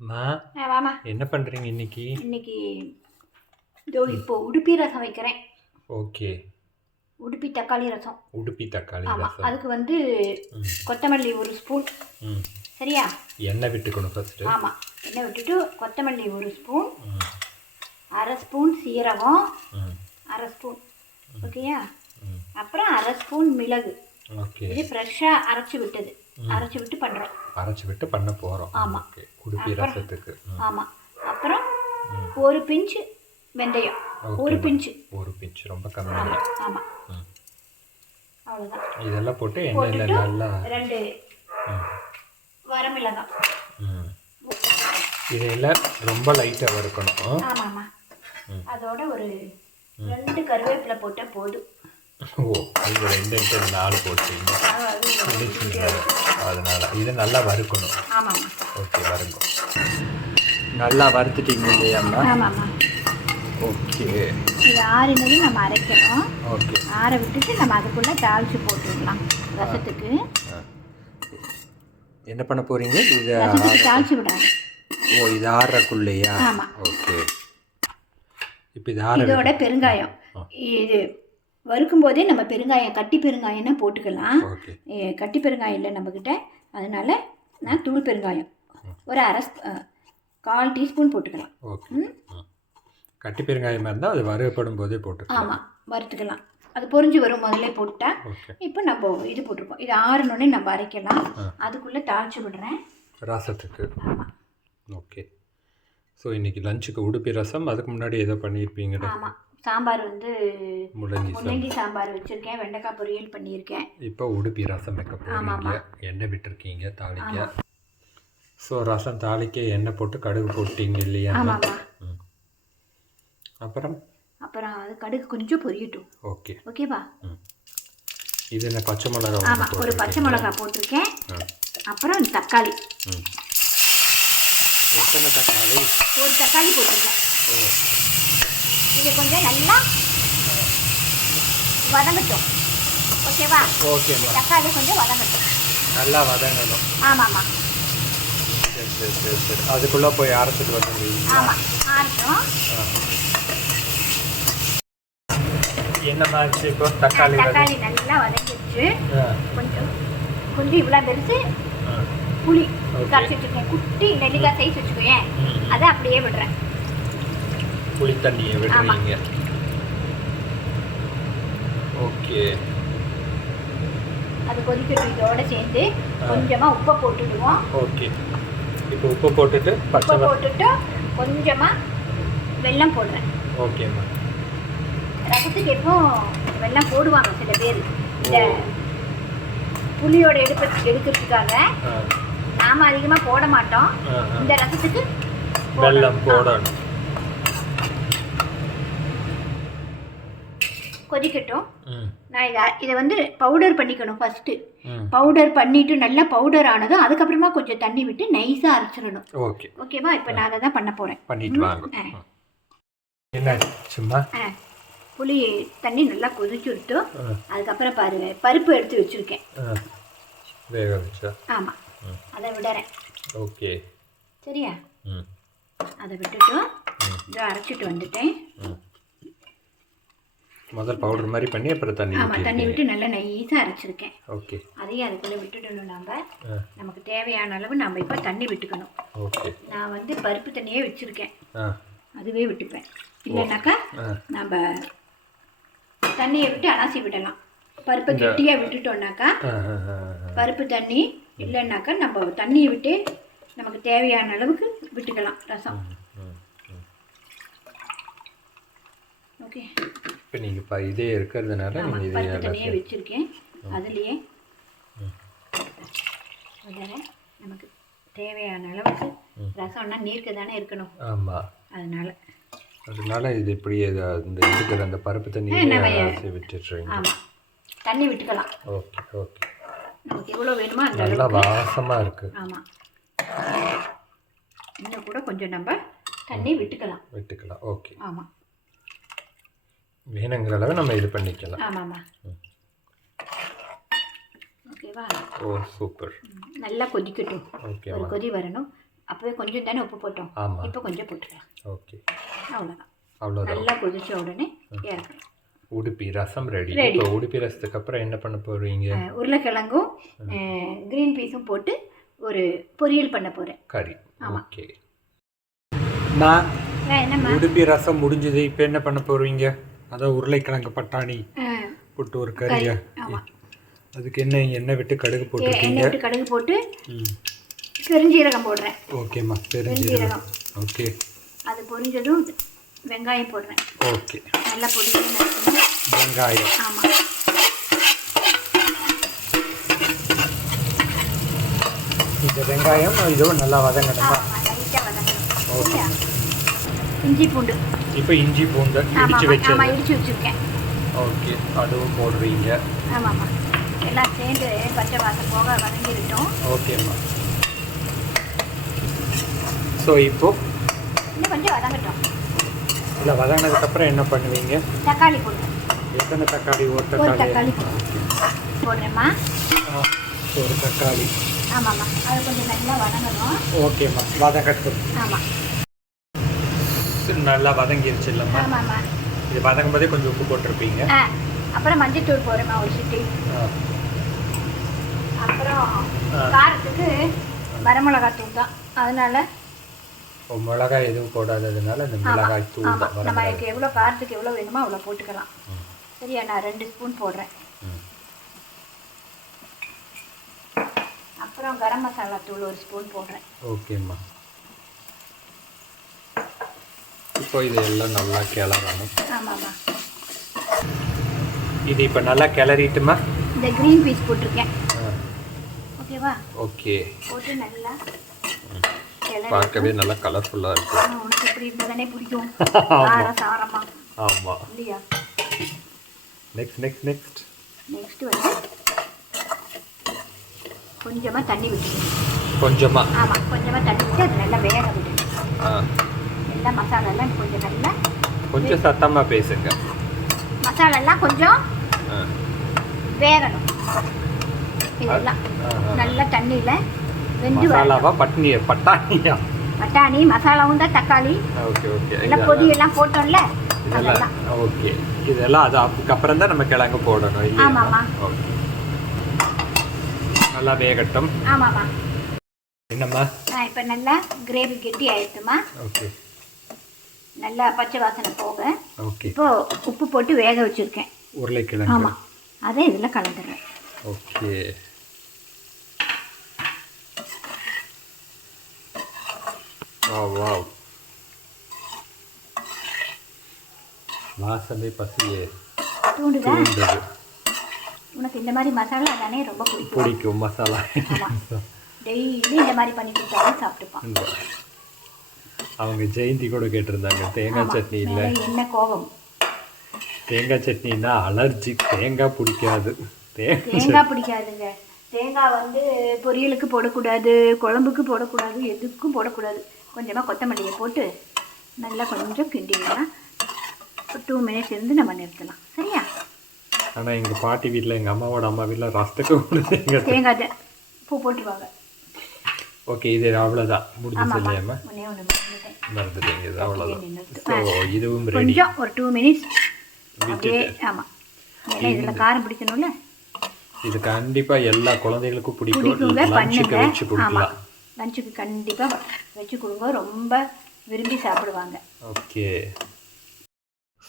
வாமா என்ன பண்ணுறீங்க இன்னைக்கு? இன்னைக்கு இதோ இப்போ உடுப்பி ரசம் வைக்கிறேன். ஓகே. உடுப்பி தக்காளி ரசம். உடுப்பி தக்காளி ஆமாம் ரசம். அதுக்கு வந்து ம். கொத்தமல்லி ஒரு ஸ்பூன். ம். சரியா? எண்ணெய் விட்டுக்கணும் ஃபஸ்ட்டு ஆமாம் எண்ணெய் விட்டுட்டு கொத்தமல்லி ஒரு ஸ்பூன். ம். அரை ஸ்பூன் சீரகம். ம். அரை ஸ்பூன். ஓகேயா? ம். அப்புறம் அரை ஸ்பூன் மிளகு. ஓகே. இது ஃப்ரெஷ்ஷாக அரைச்சி விட்டது. அரைச்சி விட்டு பண்ணுறேன் அரைச்சி விட்டு பண்ண போகிறோம் ஆமா. ஓகே. உடுப்பி ரசத்துக்கு. ஆமாம் அப்புறம். ஒரு பிஞ்சு வெந்தயம். ஒரு பிஞ்சு. ஒரு பிஞ்ச். ரொம்ப கம்மி ஆமாம் ஆமாம் அவ்வளோதான் இதெல்லாம் போட்டு எண்ணெயில் நல்லா ரெண்டு வரமிளகாய். இதெல்லாம் ரொம்ப லைட்டாக வறுக்கணும். ஆமாம் ஆமாம். அதோட ஒரு ரெண்டு கருவேப்பிலை போட்டால் போதும். ஓ இது ரெண்டு ரெண்டு நாலு போட்டீங்க அதனால. இது நல்லா வறுக்கணும். ஆமாம் ஓகே வறுக்கும் நல்லா வறுத்துட்டீங்க இல்லையாம்மா ஓகே. இது ஆறினதும் நம்ம அரைக்கணும். ஓகே. ஆற விட்டுட்டு நம்ம அதுக்குள்ளே தாளிச்சு போட்டுடலாம். ரசத்துக்கு. என்ன பண்ண போறீங்க? இது தாளிச்சு விடுறேன் ஓ இது ஆறுறக்குள்ளையா ஆமாம் ஓகே. இப்போ இது ஆற இதோட பெருங்காயம். இது வறுக்கும் போதே நம்ம பெருங்காயம் கட்டி பெருங்காயம்னா போட்டுக்கலாம். கட்டி பெருங்காயம் இல்லை நம்மக்கிட்ட அதனால நான் தூள் பெருங்காயம். ஒரு அரை கால் டீஸ்பூன் போட்டுக்கலாம். ஓகே. ம். கட்டி பெருங்காயமாக இருந்தால் அது வறுப்படும் போதே போட்டுக்கலாம். ஆமாம் வறுத்துக்கலாம். அது பொரிஞ்சு வரும் முதல்ல போட்டா ஓகே. இப்போ நம்ம இது போட்டிருக்கோம். இது ஆறுனோடனே நம்ம அரைக்கலாம். அதுக்குள்ளே தாளிச்சு விடுறேன். ரசத்துக்கு. ஓகே. ஸோ இன்னைக்கு லஞ்சுக்கு உடுப்பி ரசம் அதுக்கு முன்னாடி ஏதோ பண்ணியிருப்பீங்கடா ஆமாம் சாம்பார் வந்து முள்ளங்கி சாம் முள்ளங்கி சாம்பார் வச்சுருக்கேன் வெண்டைக்காய் பொரியல் பண்ணியிருக்கேன். இப்போ உடுப்பி ரசம் வைக்க போகிறீங்க எண்ணெய் விட்டுருக்கீங்க தாளிக்க. ஸோ ரசம் தாளிக்க எண்ணெய் போட்டு கடுகு போட்டீங்க இல்லையா. அப்புறம்? அப்புறம் அது கடுகு கொஞ்சம் பொரியட்டும். ஓகே. ஓகேவா? இது என்ன பச்சை மிளகா ஆமாம். ஒரு பச்சை. மிளகாய் போட்டிருக்கேன். அப்புறம் தக்காளி. ம். எத்தனை தக்காளி? ஒரு தக்காளி போட்டிருக்கேன். ஓ. இது கொஞ்சம் நல்லா வதங்கட்டும். ஓகேவா? ஓகேம்மா தக்காளி கொஞ்சம் வதங்கட்டும். நல்லா வதங்கணும். ஆமாம்மா. சரி சரி சரி சரி. அதுக்குள்ளே போய் அரைச்சிட்டு ஆமாம் ஆச்சு இப்போ தக்காளி நல்லா வதங்கிடுச்சு. கொஞ்சம் கொஞ்சம் இவ்வளோ பெருசு புளி Okay. கரைச்சி வச்சுருக்கேன் குட்டி நெல்லிக்காய் சைஸ் வச்சுக்கோயேன். அதை அப்படியே விடுறேன். புளி தண்ணியை விடுறீங்க ஓகே. அது கொதிக்கட்டும் இதோட சேர்ந்து ஆ. கொஞ்சமாக உப்பை போட்டுடுவோம். ஓகே. இப்போ உப்பு போட்டுட்டு பச்சை போட்டுட்டு கொஞ்சமாக வெல்லம் போடுறேன். ஓகேம்மா ரசத்துக்கு எப்போ வெல்லம் போடுவாங்க சில பேர். இந்த. புளியோட எடுப்பு எடுக்கிறதுக்காக நாம அதிகமாக போட மாட்டோம். இந்த ரசத்துக்கு வெல்லம் போடணும். கொதிக்கட்டும். நான் இதை இதை வந்து பவுடர் பண்ணிக்கணும் ஃபஸ்ட்டு பவுடர் பண்ணிட்டு நல்லா பவுடர் ஆனதும் அதுக்கப்புறமா கொஞ்சம் தண்ணி விட்டு நைஸாக அரைச்சிடணும். ஓகே. ஓகேவா இப்போ நான் அதை தான் பண்ண போகிறேன் பண்ணிட்டு வாங்க. என்ன சும்மா? புளி தண்ணி நல்லா கொதிச்சு விட்டு ஆ, அதுக்கப்புறம் பாருங்க பருப்பு எடுத்து வச்சுருக்கேன். வேக வச்சா? ஆமாம். அதை விடுறேன். ஓகே. சரியா? அதை விட்டுட்டு. இதை அரைச்சிட்டு வந்துட்டேன். முதல் பவுடர் மாதிரி பண்ணி அப்புறம் தண்ணி ஆமாம் தண்ணி விட்டு நல்லா நைஸாக அரைச்சிருக்கேன். ஓகே அதையும் அதுக்குள்ளே விட்டுடணும் நம்ம நமக்கு தேவையான அளவு நம்ம இப்போ தண்ணி விட்டுக்கணும். ஓகே நான் வந்து பருப்பு தண்ணியே வச்சுருக்கேன். அதுவே விட்டுப்பேன். இல்லைனாக்கா ஆ. நம்ம தண்ணியை விட்டு அலசி விடலாம். பருப்பை கெட்டியாக விட்டுட்டோம்னாக்கா. பருப்பு தண்ணி இல்லைன்னாக்கா நம்ம தண்ணியை விட்டு நமக்கு தேவையான அளவுக்கு விட்டுக்கலாம் ரசம். ஓகே இப்போ நீங்கள் இப்போ இதே இருக்கிறதுனால நீங்கள் இதே எல்லாம் வச்சுருக்கேன். அதுலேயே. அதில் நமக்கு தேவையான அளவுக்கு. ரசம்னா நீர்க்க தானே இருக்கணும். ஆமாம் அதனால. அதனால இது இப்படி இது அந்த இருக்கிற அந்த பருப்பு விட்டுடுறீங்க. ஆமாம் தண்ணி விட்டுக்கலாம். Okay okay. நமக்கு எவ்வளோ வேணுமோ அந்த நல்லா வாசமாக இருக்குது ஆமாம் இன்னும் கூட கொஞ்சம் நம்ம தண்ணி விட்டுக்கலாம். விட்டுக்கலாம். ஓகே. ஆமாம் வேணுங்கிற அளவு நம்ம இது பண்ணிக்கலாம். ஆமாம்மா. ம். ஓகேவா ஓ சூப்பர். நல்லா கொதிக்கட்டும். ஓகே ஒரு கொதி வரணும். அப்போவே கொஞ்சம் தானே உப்பு போட்டோம். ஆமாம் இப்போ கொஞ்சம் போட்டுக்கலாம். ஓகே. அவ்வளோதான் அவ்வளோதான் நல்லா கொதிச்ச உடனே இறக்கலாம் உடுப்பி ரசம் ரெடி. Ready. இப்போ உடுப்பி ரசத்துக்கு அப்புறம் என்ன பண்ண போகிறீங்க உருளைக்கிழங்கும் க்ரீன் பீஸும் போட்டு ஒரு பொரியல் பண்ண போகிறேன் கறி. ஓகே. நான் என்னம்மா? உடுப்பி ரசம் முடிஞ்சது. இப்போ என்ன பண்ண போகிறீங்க அதான் உருளைக்கிழங்கு பட்டாணி போட்டு ஒரு கறியா. அதுக்கு என்ன எண்ணெய் விட்டு கடுகு போட்டிருக்கீங்க எண்ணெய் விட்டு கடுகு போட்டு ம். பெருஞ்சீரகம் போடுறேன். ஓகேம்மா பெருஞ்சீரகம். ஓகே. அது பொரிஞ்சதும் வெங்காயம் போடுறேன். ஓகே. நல்லா பொடிச்சு வெங்காயம். ஆமாம் இந்த வெங்காயம் இதுவும் நல்லா வதங்கணுமா? ஓகே? இஞ்சி பூண்டு. இப்போ இஞ்சி பூண்டு ஆமாம் இடிச்சு ஆமாம் வச்சது இடிச்சு வச்சுருக்கேன். ஓகே அதுவும் போடுறீங்க. ஆமாம்மா எல்லாம் சேர்ந்து பச்சை வாசம் போக வதங்கிருட்டோம் ஓகேம்மா ஸோ இப்போ? இன்னும் கொஞ்சம் வதங்கட்டும். இல்லை வதங்கினதுக்கப்புறம் என்ன பண்ணுவீங்க? தக்காளி போடுறேன் எத்தனை தக்காளி? ஒரு தக்காளி. போடுறேம்மா. ஒரு தக்காளி. ஆமாம்மா. அது கொஞ்சம் நல்லா வதங்கணும். ஓகேம்மா வதங்கட்டும். ஆமாம் நல்லா வதங்கிருச்சு இல்லைம்மா. இது வதங்கும் போதே கொஞ்சம் உப்பு போட்டிருப்பீங்க. அப்புறம் மஞ்சத்தூள் போடுறேம்மா ஒரு சிட்டி. அப்புறம். காரத்துக்கு வரமிளகாத்தூள் தான். அதனால மிளகாய் எதுவும் போடாததுனால இந்த மிளகாய் தூள் தான் வரமிளகாய். நமக்கு எவ்வளோ காரத்துக்கு எவ்வளோ வேணுமோ அவ்வளோ போட்டுக்கலாம். சரியா நான் ரெண்டு ஸ்பூன் போடுறேன். அப்புறம் கரம் மசாலா தூள் ஒரு ஸ்பூன் போடுறேன். ஓகேம்மா. இப்போ இது எல்லாம் நல்லா கிளறணும். ஆமாம்மா. இது இப்போ நல்லா கிளறிட்டுமா? இந்த க்ரீன் பீஸ் போட்டிருக்கேன். ஓகேவா? ஓகே. போட்டு நல்லா பார்க்கவே நல்லா கலர்ஃபுல்லாக இருக்கு. உனக்கு எப்படி இருந்தால் தானே பிடிக்கும் காரம் சாரமா. ஆமாம் இல்லையா? நெக்ஸ்ட் நெக்ஸ்ட் நெக்ஸ்ட் நெக்ஸ்ட் வந்து கொஞ்சமாக தண்ணி விட்டுக்கணும் கொஞ்சமாக ஆமாம் கொஞ்சமாக தண்ணி விட்டு அது நல்லா வேக விடணும் ஆ. எல்லா மசாலாலாம் கொஞ்சம் நல்லா கொஞ்சம் சத்தமாக பேசுங்க. மசாலாலாம் கொஞ்சம் வேகணும். இதெல்லாம். நல்லா தண்ணியில் வெந்து மசாலாவா பட்னியா பட்டாணியா? பட்டாணி மசாலாவும் தான் தக்காளி. Okay okay. எல்லாம் பொடி எல்லாம் போட்டோம்ல இதெல்லாம் ஓகே. இதெல்லாம் அது அதுக்கப்புறம் தான் நம்ம கிழங்கு போடணும் ஆமாம்மா. ஓகே. நல்லா வேகட்டும். ஆமாம்மா. என்னம்மா? இப்போ நல்லா கிரேவி கெட்டி ஆயிடுச்சுமா ஓகே. நல்லா பச்சை வாசனை போக ஓகே. இப்போ உப்பு போட்டு வேக வச்சுருக்கேன். உருளைக்கிழங்கு. ஆமாம் அதை இதில் கலந்துடுறேன். ஓகே. வாவ் வாவ் வாசமே பசியே. தூண்டுதா? உனக்கு இந்த மாதிரி மசாலா தானே ரொம்ப பிடிக்கும். பிடிக்கும் மசாலா. டெய்லி இந்த மாதிரி பண்ணி கொடுத்தாலும் சாப்பிட்டுப்பான். அவங்க ஜெயந்தி கூட கேட்டிருந்தாங்க. தேங்காய். சட்னி இல்லை என்ன கோபம்? தேங்காய் சட்னின்னா அலர்ஜி. தேங்காய் பிடிக்காது. தேங்காய் பிடிக்காதுங்க. தேங்காய் வந்து பொரியலுக்கு போடக்கூடாது குழம்புக்கு போடக்கூடாது எதுக்கும் போடக்கூடாது. கொஞ்சமாக கொத்தமல்லியை போட்டு நல்லா கொஞ்சம் ஒரு டூ மினிட்ஸ் இருந்து நம்ம நிறுத்தலாம். சரியா? ஆனால் எங்கள் பாட்டி வீட்டில் எங்கள் அம்மாவோட அம்மா வீட்டில் ரசத்துக்கு தேங்காய் பூ போட்டுருவாங்க. ஓகே இது அவ்வளோதான் முடிஞ்சு ஆமாம்மா சொல்லியாம ஒன்றே ஒன்று மறந்துட்டேன். மறந்துட்டீங்க இது அவ்வளோதான். ஸோ இதுவும் ரெடி ஒரு டூ மினிட்ஸ் அப்படியே ஆமாம் இதில் காரம் பிடிக்கணும்ல? இது கண்டிப்பாக எல்லா குழந்தைகளுக்கும் பிடிக்கும். லஞ்சுக்கு வச்சு கொடுக்கலாம். லஞ்சுக்கு கண்டிப்பாக வச்சு கொடுங்க. ரொம்ப விரும்பி சாப்பிடுவாங்க. ஓகே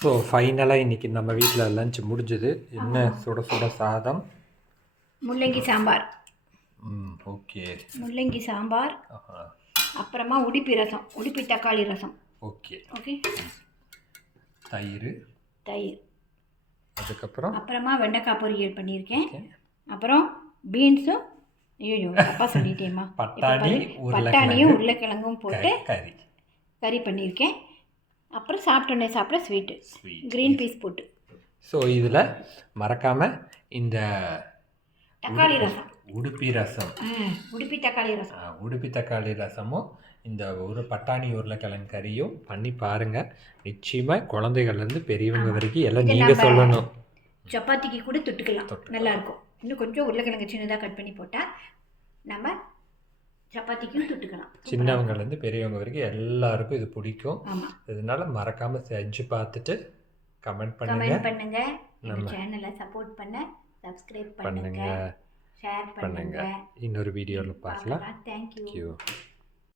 ஸோ ஃபைனலாக இன்னைக்கு நம்ம வீட்டில் லஞ்ச் முடிஞ்சது. என்ன சுட சுட சாதம்? முள்ளங்கி சாம்பார். ஓகே. முள்ளங்கி சாம்பார். அப்புறமா உடுப்பி ரசம் உடுப்பி தக்காளி ரசம். ஓகே. ஓகே? தயிர். தயிர். அதுக்கப்புறம்? அப்புறமா வெண்டைக்காய் பொரியல் பண்ணியிருக்கேன். அப்புறம் பீன்ஸும் ஐயோ தப்பாக சொல்லிட்டேம்மா. பட்டாணி. பட்டாணியும் உருளைக்கிழங்கும் போட்டு கறி கறி. பண்ணியிருக்கேன். அப்புறம் சாப்பிட்டோன்னே சாப்பிட ஸ்வீட்டு. ஸ்வீட். க்ரீன் பீஸ் போட்டு. ஸோ இதில் மறக்காமல் இந்த தக்காளி ரசம். உடுப்பி ரசம். உடுப்பி தக்காளி ரசம். உடுப்பி தக்காளி ரசமும் இந்த ஒரு பட்டாணி உருளைக்கிழங்கு கறியும் பண்ணி பாருங்கள் நிச்சயமாக குழந்தைகள்லேருந்து பெரியவங்க வரைக்கும் எல்லாம் நீங்கள் நம்ம- சொல்லணும். சப்பாத்திக்கு கூட தொட்டுக்கலாம். தொட்டுக்கலாம். நல்லா இருக்கும் இன்னும் கொஞ்சம் உருளைக்கிழங்கு சின்னதாக கட் பண்ணி போட்டால் நம்ம சப்பாத்திக்கும் தொட்டுக்கலாம். சின்னவங்கலேருந்து பெரியவங்க வரைக்கும் எல்லாருக்கும் இது பிடிக்கும். இதனால மறக்காமல் செஞ்சு பார்த்துட்டு கமெண்ட் பண்ணுங்க. பண்ணுங்க. நம்ம- சேனலை சப்போர்ட் பண்ண சப்ஸ்கிரைப் பண்ணுங்க. ஷேர் பண்ணுங்க. பண்ணுங்க. இன்னொரு வீடியோவில் பார்க்கலாம். தேங்க்யூ